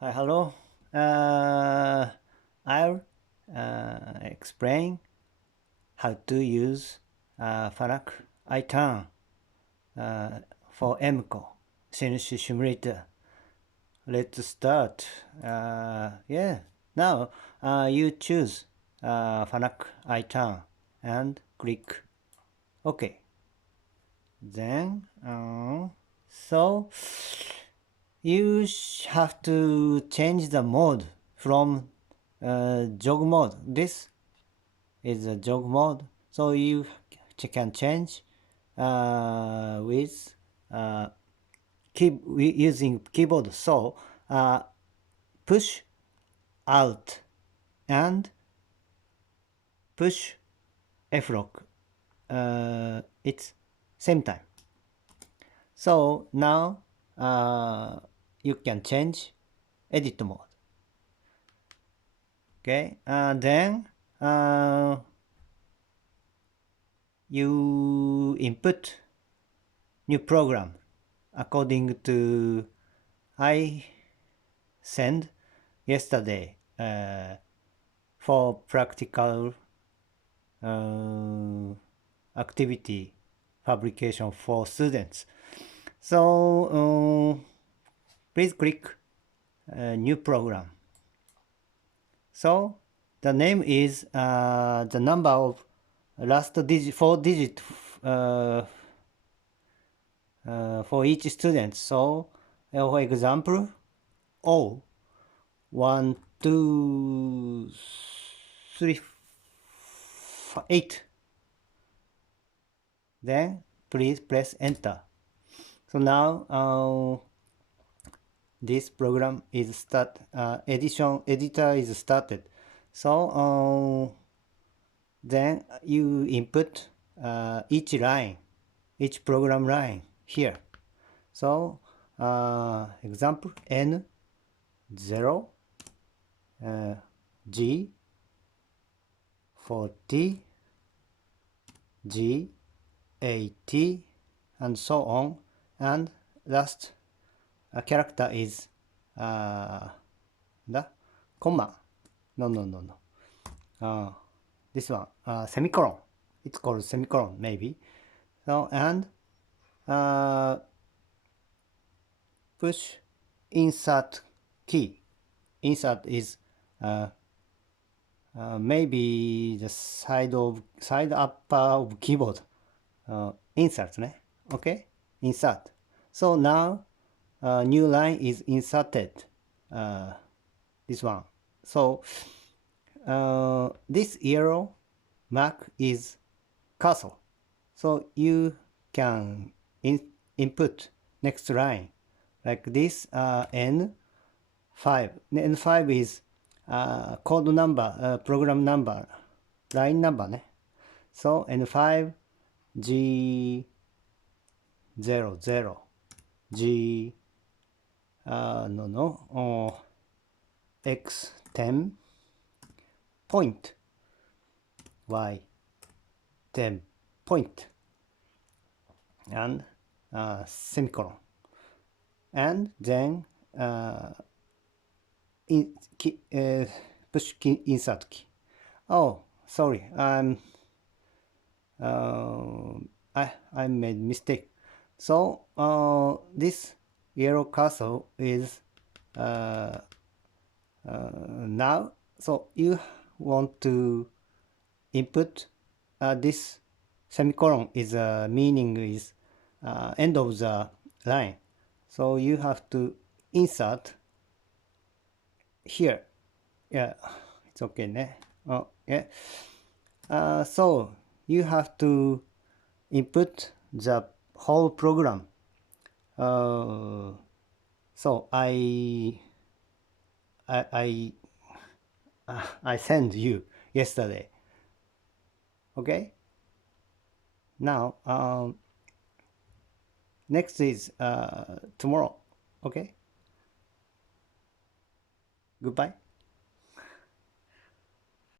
Hi, hello. I'll explain how to use Farak iTurn uh, for EMCO CNC simulator. Let's start. Yeah. Now you choose Farak iTurn and click OK. Then so you have to change the mode from jog mode. This is a jog mode, so you can change with using keyboard. So push Alt and push F lock. It's same time. So now you can change edit mode. Okay, then you input new program according to I sent yesterday for practical activity fabrication for students. So please click new program. So the name is the number of last digit, 4 digit for each student. So for example, O 1 2 3 8. Then please press enter. So now this program is start editor is started. So then you input each line, each program line here. So example N0 G40 G80 and so on, and last character is the comma. No. This one semicolon. It's called semicolon maybe. So and push insert key. Insert is maybe the side upper of keyboard. Insert, ne? Okay, insert. So now new line is inserted. This one. So this yellow mark is cursor. So you can input next line like this. N5. N5 is code number, program number, line number, ne? So N5 G00 G X10 point Y10 point and semicolon, and then push key, insert key. Oh, sorry, I made mistake. So this yellow cursor is now. So you want to input this semicolon is meaning is end of the line. So you have to insert here. Yeah, it's okay, ne? Oh, yeah. So you have to input the whole program. So I sent you yesterday. Okay. Now next is tomorrow. Okay. Goodbye.